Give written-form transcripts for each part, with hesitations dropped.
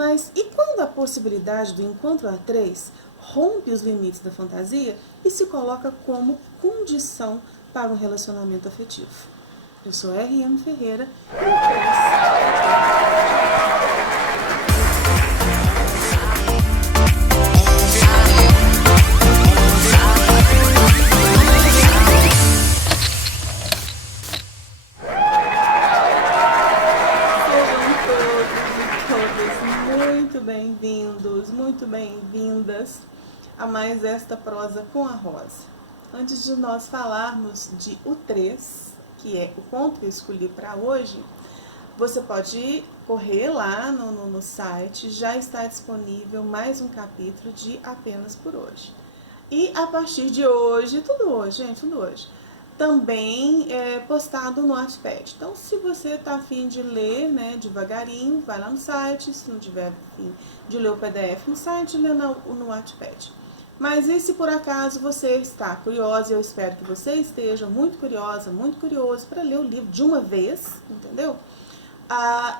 Mas e quando a possibilidade do encontro a três rompe os limites da fantasia e se coloca como condição para um relacionamento afetivo? Eu sou R.M. Ferreira e o 3. Muito bem-vindas a mais esta prosa com a Rosa. Antes de nós falarmos de o 3, que é o conto que eu escolhi para hoje, você pode correr lá no site, já está disponível mais um capítulo de Apenas por Hoje. E a partir de hoje, tudo hoje, gente, tudo hoje, também é postado no Wattpad. Então, se você está afim de ler, né, devagarinho, vai lá no site. Se não tiver afim de ler o PDF no site, lê no Wattpad. Mas e se por acaso você está curiosa, eu espero que você esteja muito curiosa, muito curioso para ler o livro de uma vez, entendeu?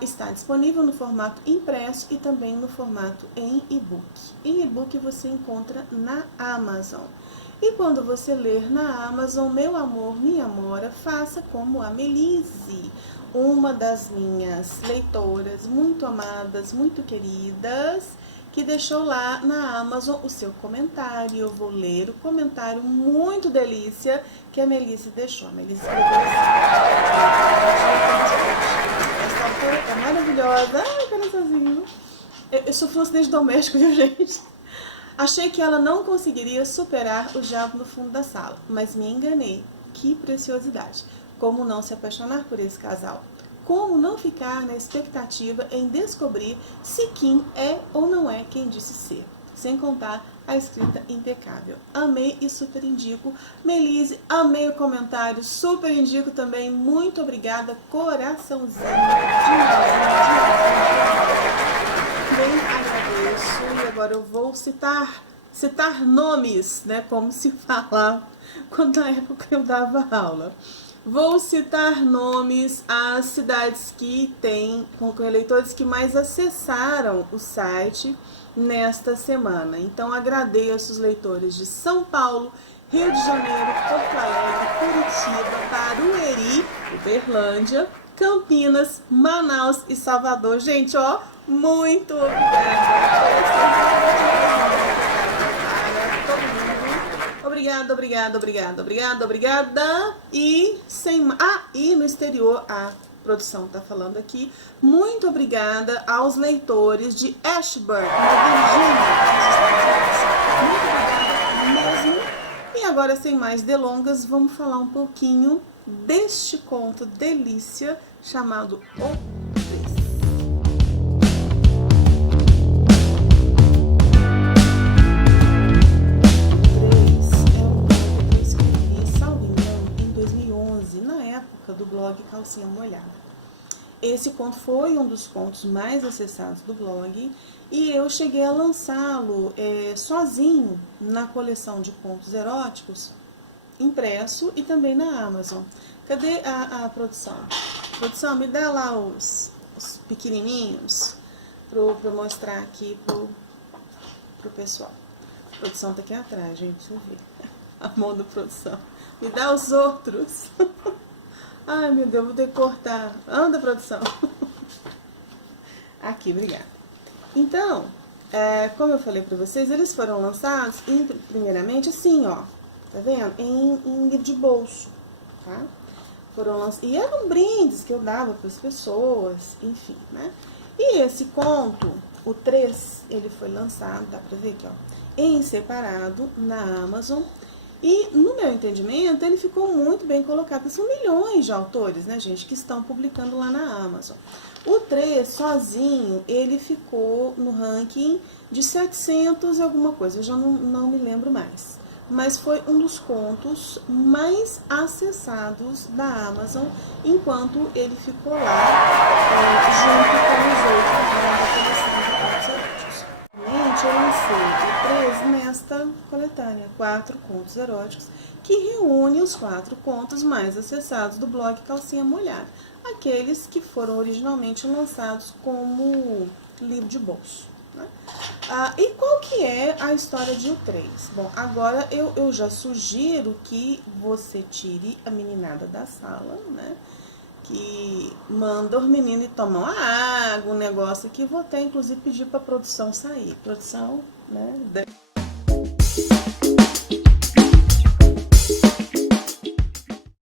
Está disponível no formato impresso e também no formato em e-book. Em e-book você encontra na Amazon. E quando você ler na Amazon, meu amor, minha amora, faça como a Melise, uma das minhas leitoras muito amadas, muito queridas, que deixou lá na Amazon o seu comentário. Eu vou ler o comentário muito delícia que a Melise deixou. A Melise escreveu assim: essa autora é maravilhosa. Ai, coraçãozinho. Eu sou flucidez doméstico, viu, gente? Achei que ela não conseguiria superar o diabo no fundo da sala, mas me enganei. Que preciosidade! Como não se apaixonar por esse casal? Como não ficar na expectativa em descobrir se Kim é ou não é quem disse ser? Sem contar a escrita impecável. Amei e super indico. Melise, amei o comentário, super indico também. Muito obrigada, coraçãozinho. Bem agradeço. E agora eu vou citar nomes, né, como se fala quando na época eu dava aula. Vou citar nomes, as cidades que têm, com eleitores que mais acessaram o site nesta semana. Então agradeço os leitores de São Paulo, Rio de Janeiro, Porto Alegre, Curitiba, Barueri, Uberlândia, Campinas, Manaus e Salvador. Gente, ó, muito obrigada. Obrigada. E e no exterior, a produção tá falando aqui, muito obrigada aos leitores de Ashburn, na Virgínia. Muito obrigada mesmo. E agora, sem mais delongas, vamos falar um pouquinho deste conto delícia chamado O 3. Do blog Calcinha Molhada. Esse conto foi um dos contos mais acessados do blog e eu cheguei a lançá-lo sozinho na coleção de contos eróticos, impresso e também na Amazon. Cadê a produção? Produção, me dá lá os pequenininhos para eu mostrar aqui pro pessoal. A produção tá aqui atrás, gente, deixa eu ver. A mão da produção. Me dá os outros. Ai, meu Deus, vou ter que cortar. Anda, produção. Aqui, obrigada. Então, como eu falei pra vocês, eles foram lançados, primeiramente, assim, ó. Tá vendo? Em livro de bolso, tá? Foram lançados. E eram brindes que eu dava pras pessoas, enfim, né? E esse conto, o 3, ele foi lançado, dá pra ver aqui, ó, em separado na Amazon. E, no meu entendimento, ele ficou muito bem colocado. São milhões de autores, né, gente, que estão publicando lá na Amazon. O 3, sozinho, ele ficou no ranking de 700 e alguma coisa. Eu já não me lembro mais. Mas foi um dos contos mais acessados da Amazon, enquanto ele ficou lá, junto com os outros da coleção de contos eróticos. Realmente, eu lancei o 3 nesta coleção. coletânea, 4 contos eróticos, que reúne os 4 contos mais acessados do blog Calcinha Molhada, aqueles que foram originalmente lançados como livro de bolso. Né? E qual que é a história de O 3? Bom, agora eu já sugiro que você tire a meninada da sala, né? Que manda os meninos tomar uma água, um negócio aqui. Vou até, inclusive, pedir para a produção sair. Produção, né?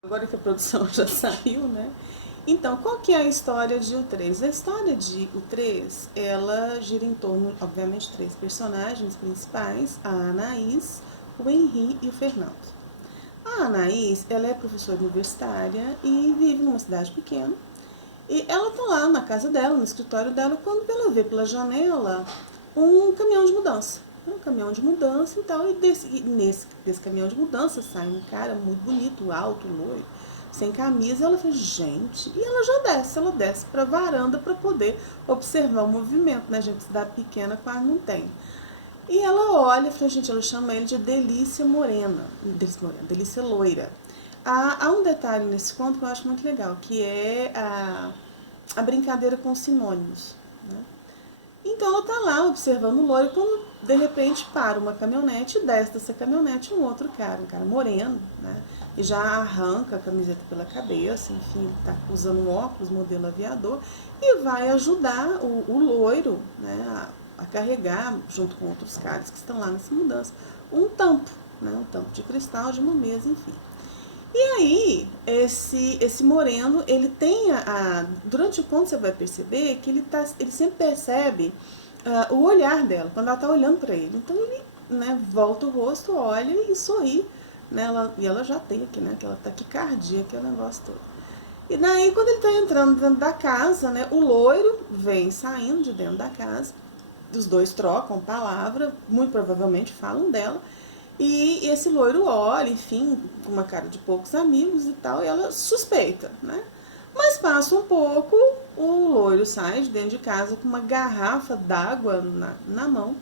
Agora que a produção já saiu, né? Então, qual que é a história de O 3? A história de O 3, ela gira em torno, obviamente, 3 personagens principais, a Anaís, o Henri e o Fernando. A Anaís, ela é professora universitária e vive numa cidade pequena. E ela tá lá na casa dela, no escritório dela, quando ela vê pela janela um caminhão de mudança. Um caminhão de mudança e tal. E desse caminhão de mudança sai um cara muito bonito, alto, loiro, sem camisa. Ela fala, gente, e ela desce pra varanda para poder observar o movimento, né? Gente, cidade pequena quase não tem. E ela olha, gente, ela chama ele de Delícia Morena, Delícia Loira. Há um detalhe nesse conto que eu acho muito legal, que é a brincadeira com sinônimos. Né? Então ela tá lá observando o loiro, quando de repente para uma caminhonete, e desce dessa caminhonete um outro cara, um cara moreno, né? E já arranca a camiseta pela cabeça, enfim, tá usando um óculos, modelo aviador, e vai ajudar o loiro, né, a carregar, junto com outros caras que estão lá nessa mudança, um tampo, né, um tampo de cristal, de uma mesa, enfim. E aí, esse moreno, ele tem durante o conto você vai perceber que ele sempre percebe o olhar dela, quando ela está olhando para ele. Então ele, né, volta o rosto, olha e sorri, né, e ela já tem aqui, né, aquela taquicardia, aquele negócio todo. E daí, quando ele está entrando dentro da casa, né, o loiro vem saindo de dentro da casa, os dois trocam palavra, muito provavelmente falam dela, e esse loiro olha, enfim, com uma cara de poucos amigos e tal, e ela suspeita, né? Mas passa um pouco, o loiro sai de dentro de casa com uma garrafa d'água na mão,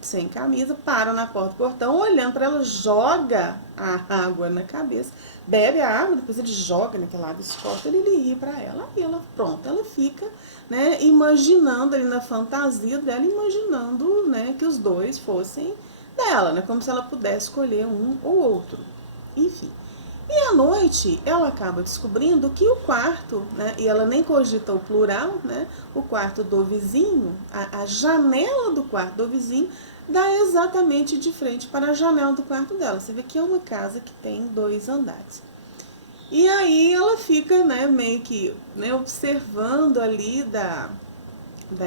sem camisa, para na porta do portão, olhando para ela, joga a água na cabeça, bebe a água, depois ele joga naquela água, escorta, ele ri para ela, e ela, pronto, ela fica, né, imaginando ali na fantasia dela, imaginando, né, que os dois fossem dela, né, como se ela pudesse escolher um ou outro, enfim. E à noite ela acaba descobrindo que o quarto, né, e ela nem cogita o plural, né, o quarto do vizinho, a janela do quarto do vizinho dá exatamente de frente para a janela do quarto dela. Você vê que é uma casa que tem 2 andares. E aí ela fica, né, meio que, né, observando ali da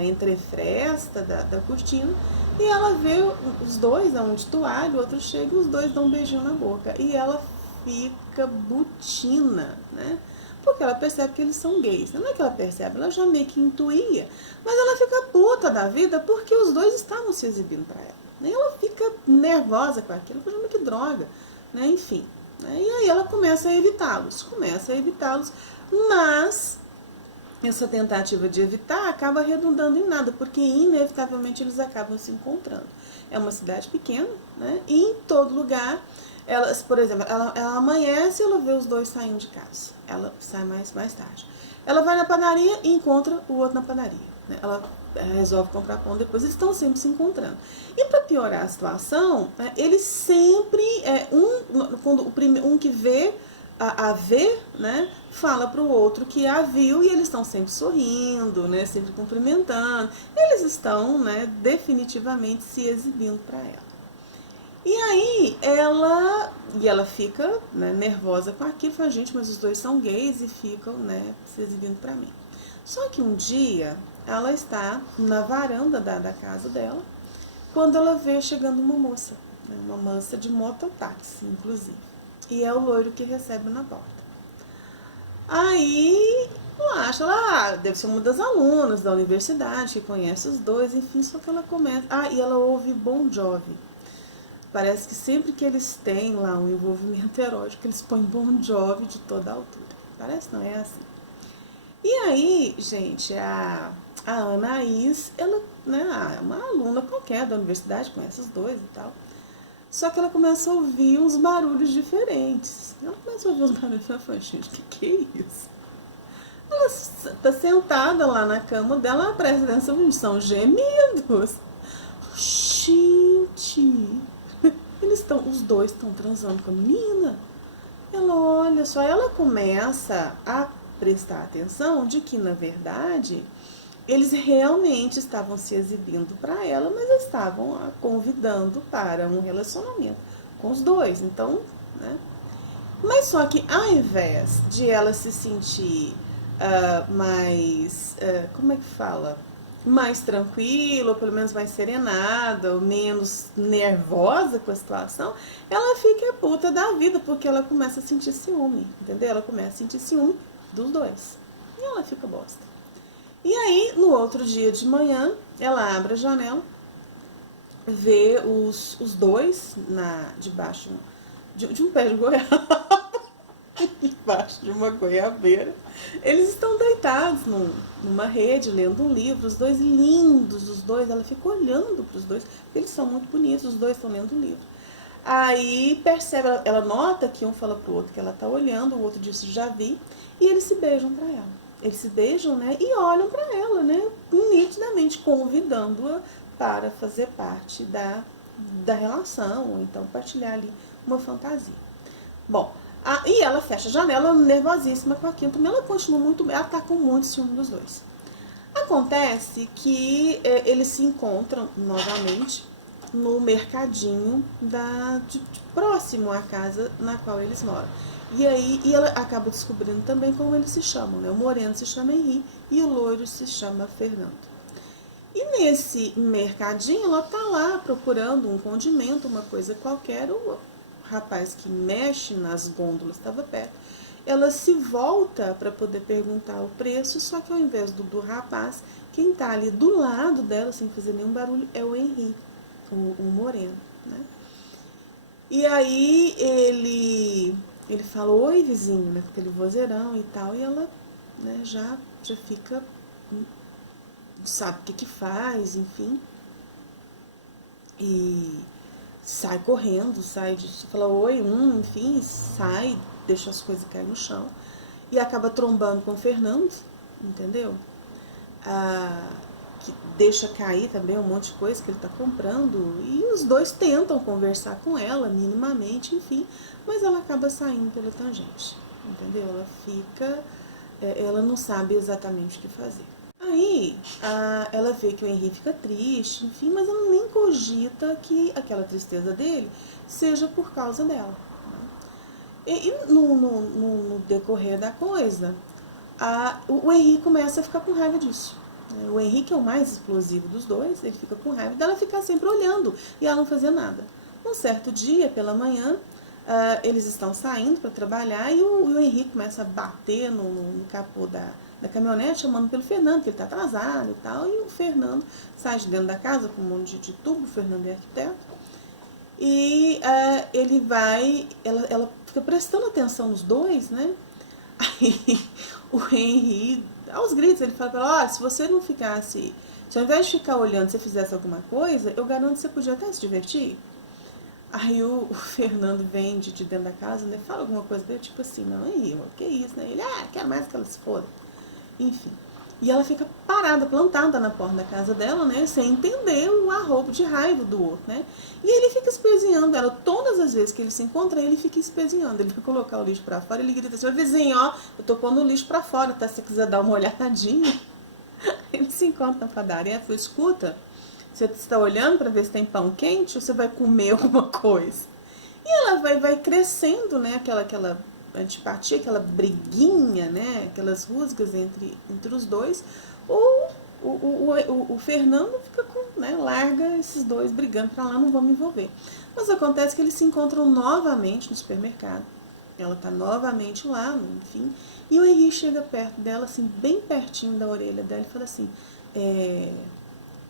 entrefresta, da cortina, e ela vê os dois, um de toalha, o outro chega e os dois dão um beijinho na boca. E ela fica butina, né? Porque ela percebe que eles são gays. Não é que ela percebe, ela já meio que intuía, mas ela fica puta da vida porque os dois estavam se exibindo para ela. E ela fica nervosa com aquilo, falando que droga, né? Enfim. Né? E aí ela começa a evitá-los, mas essa tentativa de evitar acaba redundando em nada, porque inevitavelmente eles acabam se encontrando. É uma cidade pequena, né? E em todo lugar, elas, por exemplo, ela amanhece e ela vê os dois saindo de casa. Ela sai mais tarde. Ela vai na padaria e encontra o outro na padaria. Né? Ela resolve comprar pão depois, eles estão sempre se encontrando. E para piorar a situação, né, eles sempre, quando um que vê a ver, né, fala para o outro que a viu e eles estão sempre sorrindo, né, sempre cumprimentando. Eles estão, né, definitivamente se exibindo para ela. E aí ela fica, né, nervosa com aquilo, fala, gente, mas os dois são gays e ficam, né, se exibindo para mim. Só que um dia ela está na varanda da casa dela, quando ela vê chegando uma moça, né, uma moça de mototáxi, inclusive. E é o loiro que recebe na porta. Aí, ela deve ser uma das alunas da universidade, que conhece os dois, enfim, só que ela começa... e ela ouve Bon Jovi. Parece que sempre que eles têm lá um envolvimento erótico, eles põem Bon Jovi de toda a altura. Parece não, é assim. E aí, gente, a Anaís, ela, né, é uma aluna qualquer da universidade, conhece os dois e tal. Só que ela começa a ouvir uns barulhos diferentes. Ela começa a ouvir uns barulhos e fala, gente, o que é isso? Ela está sentada lá na cama dela, ela presta atenção, são gemidos. Gente, os dois estão transando com a menina. Ela olha só, ela começa a prestar atenção de que, na verdade, eles realmente estavam se exibindo para ela, mas estavam a convidando para um relacionamento com os dois. Então, né? Mas só que ao invés de ela se sentir mais, como é que fala? Mais tranquila, ou pelo menos mais serenada, ou menos nervosa com a situação, ela fica puta da vida, porque ela começa a sentir ciúme, entendeu? Ela começa a sentir ciúme dos dois. E ela fica bosta. E aí, no outro dia de manhã, ela abre a janela, vê os dois debaixo de um pé de goiaba, debaixo de uma goiabeira. Eles estão deitados numa rede, lendo um livro, os dois lindos, os dois. Ela fica olhando para os dois, porque eles são muito bonitos, os dois estão lendo um livro. Aí percebe, ela nota que um fala pro outro que ela tá olhando, o outro diz, já vi, e eles se beijam para ela. Eles se beijam, né, e olham para ela, né, nitidamente convidando-a para fazer parte da relação, ou então partilhar ali uma fantasia. Bom, e ela fecha a janela nervosíssima com aquilo, também ela continua muito, ela tá com muito ciúme dos dois. Acontece que eles se encontram novamente no mercadinho próximo à casa na qual eles moram. E ela acaba descobrindo também como eles se chamam, né? O moreno se chama Henri e o loiro se chama Fernando. E nesse mercadinho ela tá lá procurando um condimento, uma coisa qualquer, o rapaz que mexe nas gôndolas estava perto. Ela se volta para poder perguntar o preço, só que ao invés do rapaz, quem tá ali do lado dela, sem fazer nenhum barulho, é o Henri, o moreno, né? E aí ele fala, oi vizinho, né, com aquele vozeirão e tal, e ela, né, já fica, sabe o que faz, enfim, e sai correndo, fala oi, enfim, sai, deixa as coisas cair no chão, e acaba trombando com o Fernando, entendeu? Que deixa cair também um monte de coisa que ele está comprando, e os dois tentam conversar com ela minimamente, enfim, mas ela acaba saindo pela tangente, entendeu? Ela não sabe exatamente o que fazer. Aí ela vê que o Henri fica triste, enfim, mas ela nem cogita que aquela tristeza dele seja por causa dela. E no decorrer da coisa, o Henri começa a ficar com raiva disso. O Henrique é o mais explosivo dos dois, ele fica com raiva dela ficar sempre olhando e ela não fazer nada. Um certo dia, pela manhã, eles estão saindo para trabalhar e o Henrique começa a bater no capô da caminhonete, chamando pelo Fernando, que ele está atrasado e tal, e o Fernando sai de dentro da casa com um monte de tubo, o Fernando é arquiteto, e ele vai, ela fica prestando atenção nos dois, né? Aí o Henri, aos gritos, ele fala para ela, olha, se você não ficasse, se ao invés de ficar olhando, você fizesse alguma coisa, eu garanto que você podia até se divertir. Aí o Fernando vem de dentro da casa, né, fala alguma coisa dele, tipo assim, não, Henri, que isso, né? Ele, quero mais que ela se foda. Enfim. E ela fica parada, plantada na porta da casa dela, né, sem entender o arrobo de raiva do outro, né. E ele fica espezinhando ela. Todas as vezes que ele se encontra, ele fica espezinhando. Ele vai colocar o lixo pra fora, ele grita assim, vizinho, ó, eu tô pondo o lixo pra fora, tá? Se você quiser dar uma olhadinha. Ele se encontra na padaria, fala, escuta, você está olhando pra ver se tem pão quente ou você vai comer alguma coisa? E ela vai crescendo, né, aquela antipatia, aquela briguinha, né, aquelas rusgas entre os dois. O Fernando fica com, né, larga esses dois brigando pra lá, não vou me envolver. Mas acontece que eles se encontram novamente no supermercado. Ela tá novamente lá, enfim, e o Henri chega perto dela, assim, bem pertinho da orelha dela e fala assim,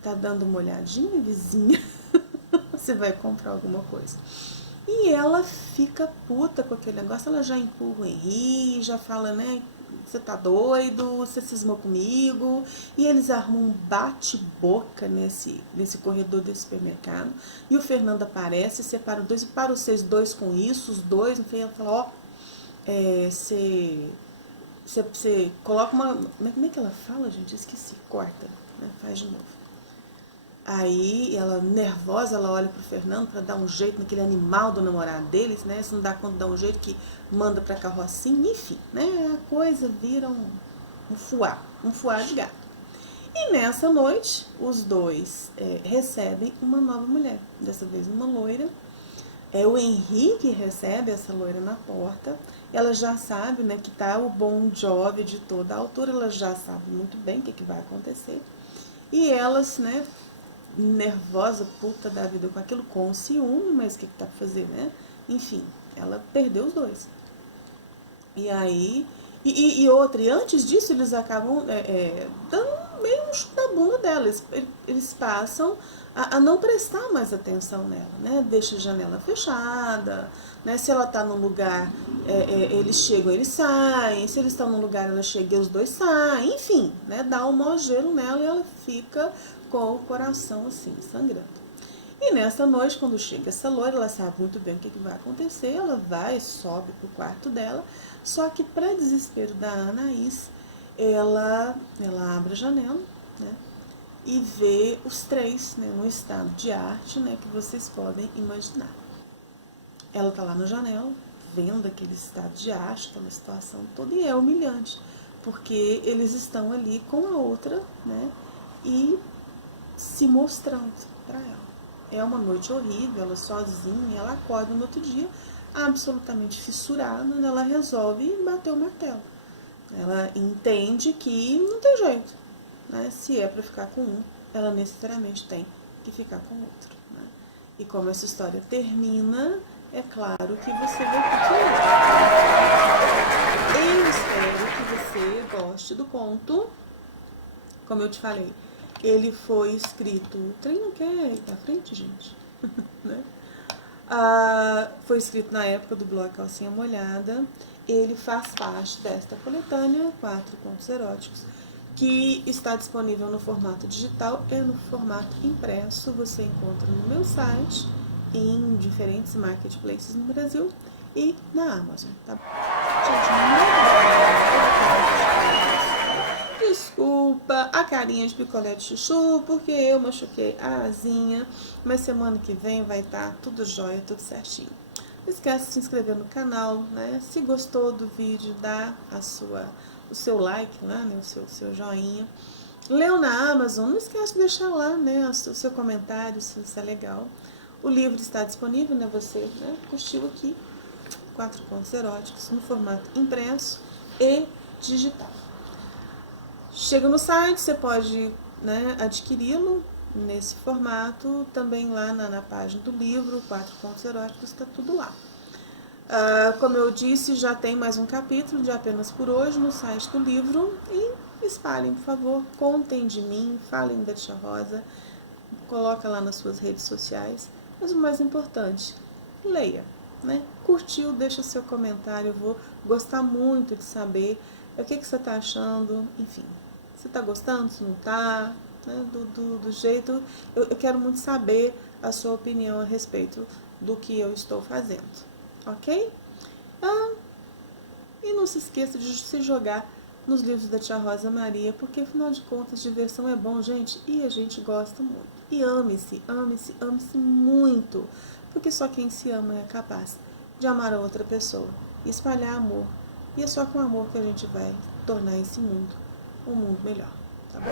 tá dando uma olhadinha, vizinha? Você vai comprar alguma coisa? E ela fica puta com aquele negócio, ela já empurra o Henri, já fala, né, você tá doido? Você cismou comigo? E eles arrumam um bate-boca nesse corredor desse supermercado. E o Fernando aparece, separa os dois, e para vocês dois com isso, os dois, no fim, ela fala, ó, você coloca uma... Como é que ela fala, gente? Eu esqueci, corta, né? Faz de novo. Aí, ela nervosa, ela olha pro Fernando para dar um jeito naquele animal do namorado deles, né? Se não dá conta de dar um jeito, que manda pra carrocinha, enfim, né? A coisa vira um fuá de gato. E nessa noite, os dois recebem uma nova mulher, dessa vez uma loira. O Henrique recebe essa loira na porta. Ela já sabe, né, que tá o Bon Jovi de toda a altura, ela já sabe muito bem o que vai acontecer. E elas, né, nervosa, puta da vida com aquilo, com ciúme, mas o que tá pra fazer, né? Enfim, ela perdeu os dois. E aí, e outra, e antes disso eles acabam dando meio um chute na bunda dela. Eles passam a não prestar mais atenção nela, né? Deixa a janela fechada, né? Se ela tá num lugar, eles chegam, eles saem. Se eles estão num lugar, ela chega e os dois saem. Enfim, né? Dá um mau gelo nela e ela fica com o coração assim, sangrando. E nessa noite, quando chega essa loira, ela sabe muito bem o que vai acontecer, ela vai, sobe pro quarto dela, só que para desespero da Anaís, ela abre a janela, né, e vê os três, né, num estado de arte, né, que vocês podem imaginar. Ela tá lá na janela, vendo aquele estado de arte, aquela situação toda, e é humilhante, porque eles estão ali com a outra, né, e se mostrando para ela. É uma noite horrível, ela sozinha, ela acorda no outro dia absolutamente fissurada, ela resolve bater o martelo. Ela entende que não tem jeito, né? Se é para ficar com um, ela necessariamente tem que ficar com o outro, né? E como essa história termina, é claro que você vai curtir. Eu espero que você goste do conto. Como eu te falei, ele foi escrito... O trem não quer ir pra frente, gente? Né? Foi escrito na época do blog Calcinha Molhada. Ele faz parte desta coletânea, 4 contos eróticos, que está disponível no formato digital e no formato impresso. Você encontra no meu site, em diferentes marketplaces no Brasil e na Amazon, tá? Desculpa a carinha de picolé de chuchu, porque eu machuquei a asinha, mas semana que vem vai estar tudo jóia, tudo certinho. Não esquece de se inscrever no canal, né? Se gostou do vídeo, dá o seu like lá, né? O seu joinha. Leu na Amazon, não esquece de deixar lá, né? O seu comentário, se isso é legal. O livro está disponível, né? Você, né, curtiu aqui, 4 contos eróticos no formato impresso e digital. Chega no site, você pode, né, adquiri-lo nesse formato, também lá na página do livro, 4 contos eróticos, está tudo lá. Como eu disse, já tem mais um capítulo de Apenas por Hoje no site do livro, e espalhem, por favor, contem de mim, falem da Tia Rosa, coloca lá nas suas redes sociais, mas o mais importante, leia, né? Curtiu, deixa seu comentário, eu vou gostar muito de saber o que você está achando, enfim. Você está gostando, se não está, né? Do jeito... Eu quero muito saber a sua opinião a respeito do que eu estou fazendo, ok? E não se esqueça de se jogar nos livros da Tia Rosa Maria, porque afinal de contas, diversão é bom, gente, e a gente gosta muito. E ame-se, ame-se, ame-se muito, porque só quem se ama é capaz de amar a outra pessoa e espalhar amor. E é só com amor que a gente vai tornar esse mundo um mundo melhor, tá bom?